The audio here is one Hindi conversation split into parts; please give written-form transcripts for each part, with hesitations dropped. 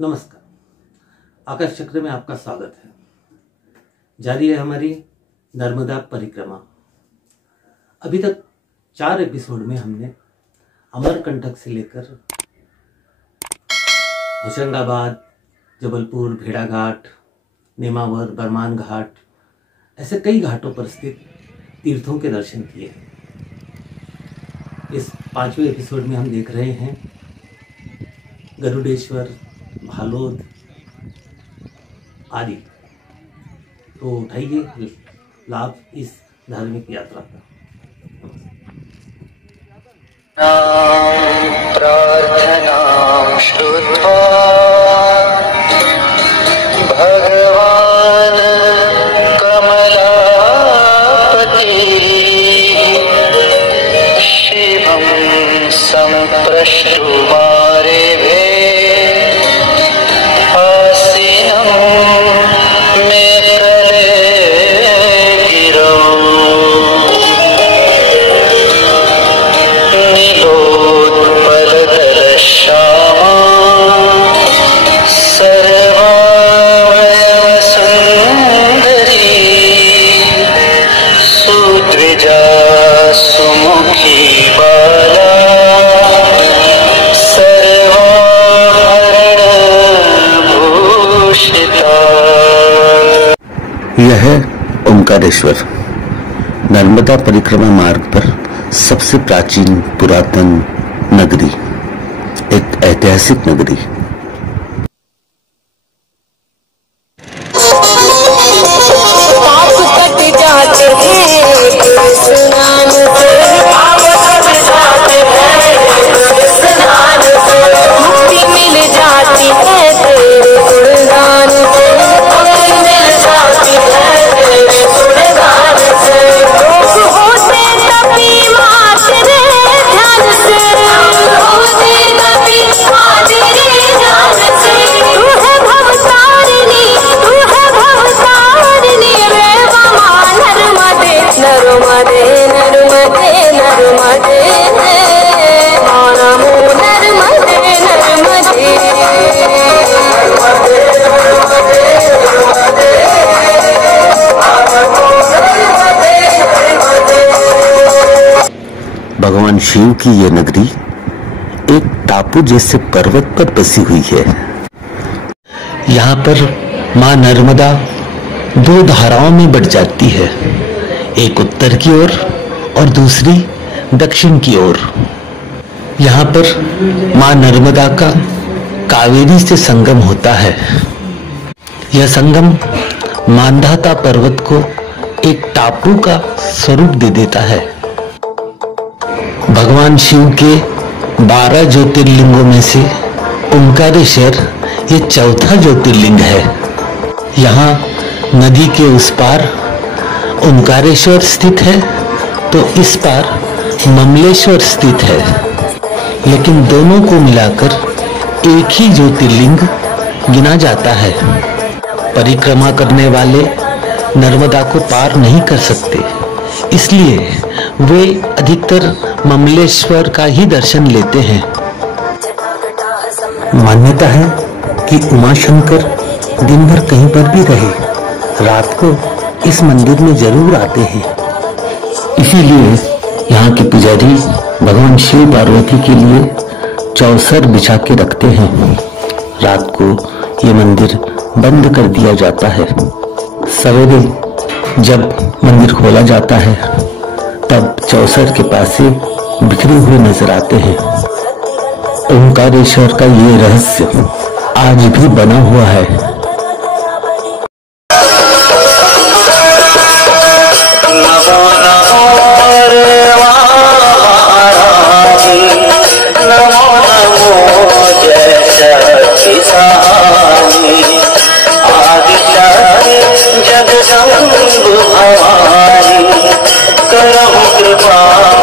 नमस्कार। आकाश चक्र में आपका स्वागत है। जारी है हमारी नर्मदा परिक्रमा। अभी तक 4 एपिसोड में हमने अमरकंटक से लेकर होशंगाबाद, जबलपुर, भेड़ाघाट, नेमावर, बरमान घाट, ऐसे कई घाटों पर स्थित तीर्थों के दर्शन किए। इस 5वें एपिसोड में हम देख रहे हैं गरुडेश्वर, भालोद आदि। तो उठाइए लाभ इस धार्मिक यात्रा का। प्रार्थनां श्रुत्वा भगवान् कमलापतिः शिवं सम्प्रष्टुमारेभे आसीनं मे गिरौ नीलोत्पलदलश्यामा सर्वावयवसुन्दरी सुद्विजा सुमुखी बाला सर्वाभरणभूषिता। यह है ओंकारेश्वर, नर्मदा परिक्रमा मार्ग पर सबसे प्राचीन पुरातन नगरी, एक ऐतिहासिक नगरी। भगवान शिव की यह नगरी एक टापू जैसे पर्वत पर बसी हुई है। यहाँ पर मां नर्मदा 2 धाराओं में बढ़ जाती है, एक उत्तर की ओर और दूसरी दक्षिण की ओर। यहाँ पर मां नर्मदा का कावेरी से संगम होता है। यह संगम मांधाता पर्वत को एक टापू का स्वरूप दे देता है। भगवान शिव के 12 ज्योतिर्लिंगों में से ओंकारेश्वर ये चौथा ज्योतिर्लिंग है। यहाँ नदी के उस पार ओंकारेश्वर स्थित है तो इस पार ममलेश्वर स्थित है, लेकिन दोनों को मिलाकर एक ही ज्योतिर्लिंग गिना जाता है। परिक्रमा करने वाले नर्मदा को पार नहीं कर सकते, इसलिए वे अधिकतर ममलेश्वर का ही दर्शन लेते हैं। मान्यता है कि उमाशंकर दिन भर कहीं पर भी रहे, रात को इस मंदिर में जरूर आते हैं। इसीलिए यहाँ के पुजारी भगवान शिव पार्वती के लिए चौसर बिछा के रखते हैं। रात को ये मंदिर बंद कर दिया जाता है। सवेरे जब मंदिर खोला जाता है तब चौसर के पास से बिखरे हुए नजर आते हैं। ओंकारेश्वर का ये रहस्य आज भी बना हुआ है। नमो नमो नमो नमो जय सखी आदित्य जगदम्ब भवानी करहु कृपा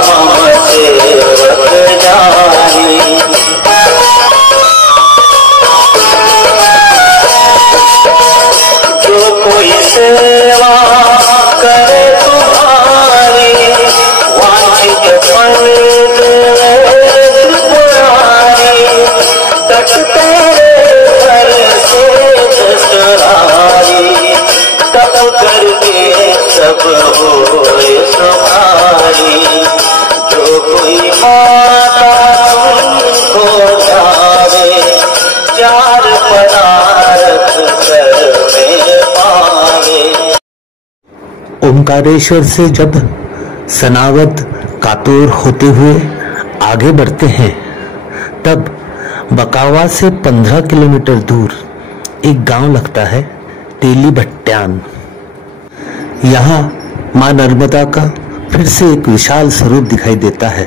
मम सेवक जानी। कब होए सुहारी, जो कोई माता उनको ध्यावे, प्यार पदारथ सर में पावे। ओंकारेश्वर से जब सनावद कातोर होते हुए आगे बढ़ते हैं, तब बकावा से 15 किलोमीटर दूर एक गांव लगता है तेली भट्ट्यान। यहाँ मां नर्मदा का फिर से एक विशाल स्वरूप दिखाई देता है।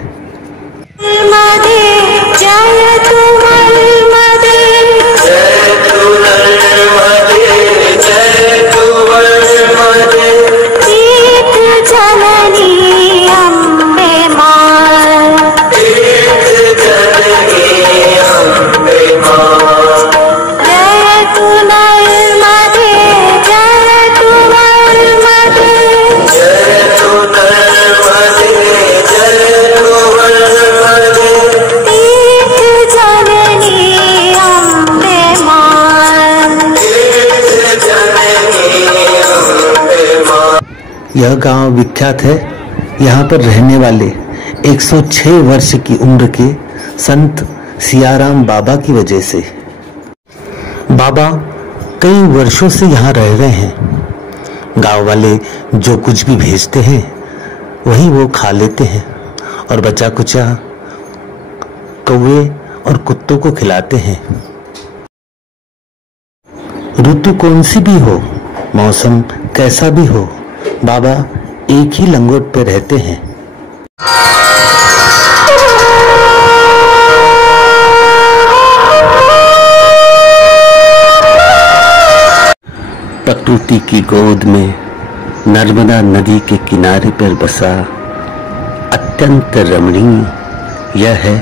यह गांव विख्यात है यहाँ पर रहने वाले 106 वर्ष की उम्र के संत सियाराम बाबा की वजह से। बाबा कई वर्षों से यहाँ रह रहे हैं। गांव वाले जो कुछ भी भेजते हैं वही वो खा लेते हैं और बचा कुचा कौवे और कुत्तों को खिलाते हैं। ऋतु कौन सी भी हो, मौसम कैसा भी हो, बाबा एक ही लंगोट पे रहते हैं। प्रकृति की गोद में नर्मदा नदी के किनारे पर बसा अत्यंत रमणीय यह है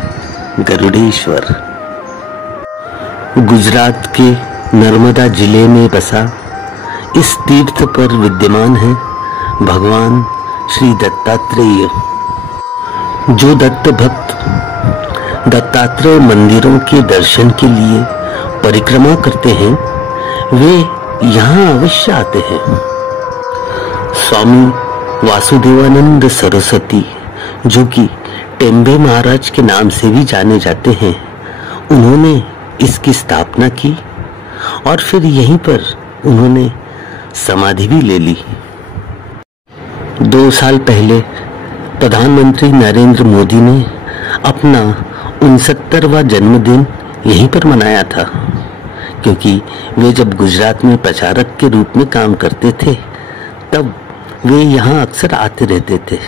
गरुड़ेश्वर। गुजरात के नर्मदा जिले में बसा इस तीर्थ पर विद्यमान है भगवान श्री दत्तात्रेय। जो दत्त भक्त दत्तात्रेय मंदिरों के दर्शन के लिए परिक्रमा करते हैं वे यहाँ अवश्य आते हैं। स्वामी वासुदेवानंद सरस्वती, जो कि टेम्बे महाराज के नाम से भी जाने जाते हैं, उन्होंने इसकी स्थापना की और फिर यहीं पर उन्होंने समाधि भी ले ली। 2 साल पहले प्रधानमंत्री नरेंद्र मोदी ने अपना 69वां जन्मदिन यहीं पर मनाया था, क्योंकि वे जब गुजरात में प्रचारक के रूप में काम करते थे तब वे यहाँ अक्सर आते रहते थे।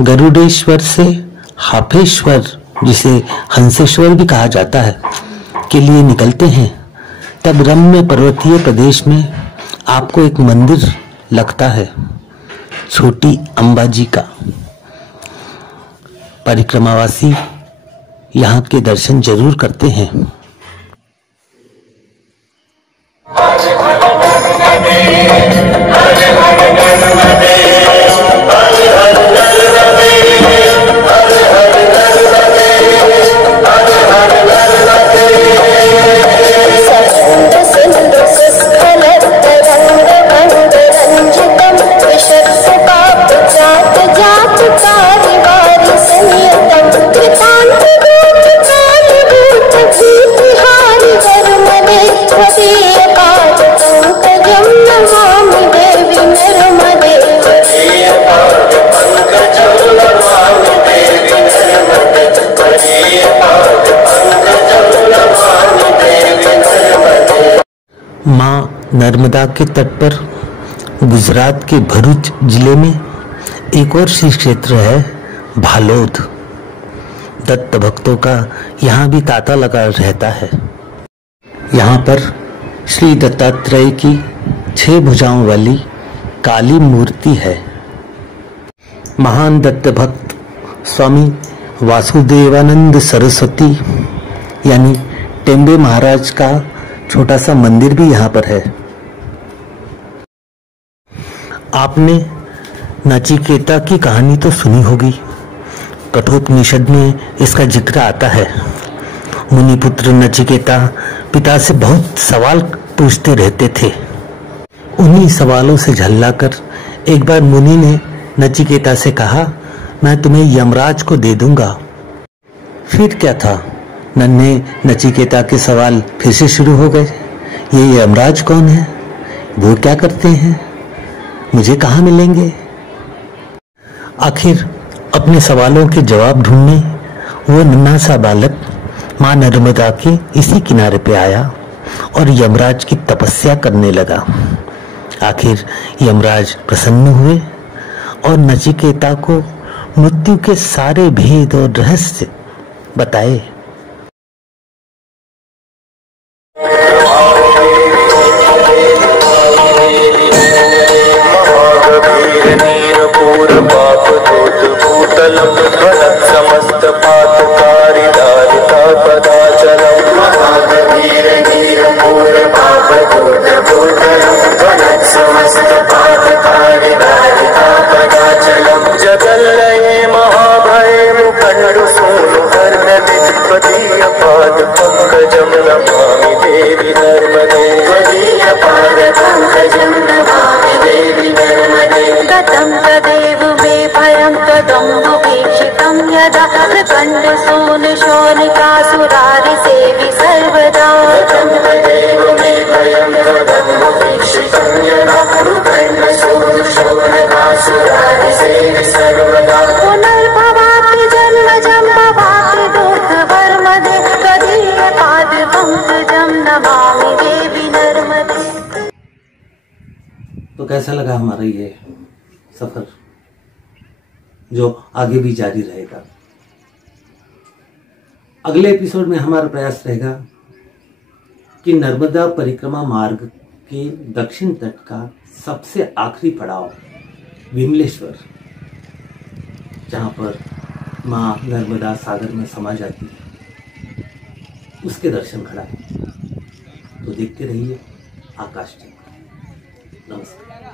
गरुड़ेश्वर से हाफेश्वर, जिसे हंसेश्वर भी कहा जाता है, के लिए निकलते हैं तब रम्य पर्वतीय प्रदेश में आपको एक मंदिर लगता है छोटी अंबाजी का। परिक्रमावासी यहाँ के दर्शन जरूर करते हैं। मां नर्मदा के तट पर गुजरात के भरूच जिले में एक और श्री क्षेत्र है भालोद। दत्त भक्तों का यहाँ भी तांता लगा रहता है। यहाँ पर श्री दत्तात्रेय की 6 भुजाओं वाली काली मूर्ति है। महान दत्त भक्त स्वामी वासुदेवानंद सरस्वती यानी टेम्बे महाराज का छोटा सा मंदिर भी यहाँ पर है। आपने नचिकेता की कहानी तो सुनी होगी। कठोपनिषद में इसका जिक्र आता है। मुनिपुत्र नचिकेता पिता से बहुत सवाल पूछते रहते थे। उन्हीं सवालों से झल्लाकर एक बार मुनि ने नचिकेता से कहा, मैं तुम्हें यमराज को दे दूंगा। फिर क्या था, नन्हे नचिकेता के सवाल फिर से शुरू हो गए। ये यमराज कौन है, वो क्या करते हैं, मुझे कहाँ मिलेंगे? आखिर अपने सवालों के जवाब ढूंढने वो नन्हा सा बालक माँ नर्मदा के इसी किनारे पे आया और यमराज की तपस्या करने लगा। आखिर यमराज प्रसन्न हुए और नचिकेता को मृत्यु के सारे भेद और रहस्य बताए। समस्त पापकारी दारिता पदाचलम महावीर नीर पूर पाप दूत भूतलम वनत समस्त पापकारी दारिता पदाचलम जगल्लये महाभये मुखंड सोनु हरनदि पदीय पाद पंकजम नमामि देवी नर्मदे पदीय पाद पंकजम नमामि देवी नर्मदे गतं तदेव मे भयं तदम्बुभीक्षितं यदा प्रकण्ड सूनु शोणिकासुरारि सेवि सर्वदा गतं तदेव मे भयं तदम्बुभीक्षितं यदा प्रकण्ड सूनु शोणिकासुरारि सेवि सर्वदा पुनर्भवाति जन्मजं भवाति दुर्गवर्मदे तदीय पाद पंकजं नमामि देवी नर्मदे। तो कैसा लगा हमारा ये सफर, जो आगे भी जारी रहेगा। अगले एपिसोड में हमारा प्रयास रहेगा कि नर्मदा परिक्रमा मार्ग के दक्षिण तट का सबसे आखिरी पड़ाव विमलेश्वर, जहां पर मां नर्मदा सागर में समा जाती है, उसके दर्शन कराएं। तो देखते रहिए आकाश टीवी। नमस्कार।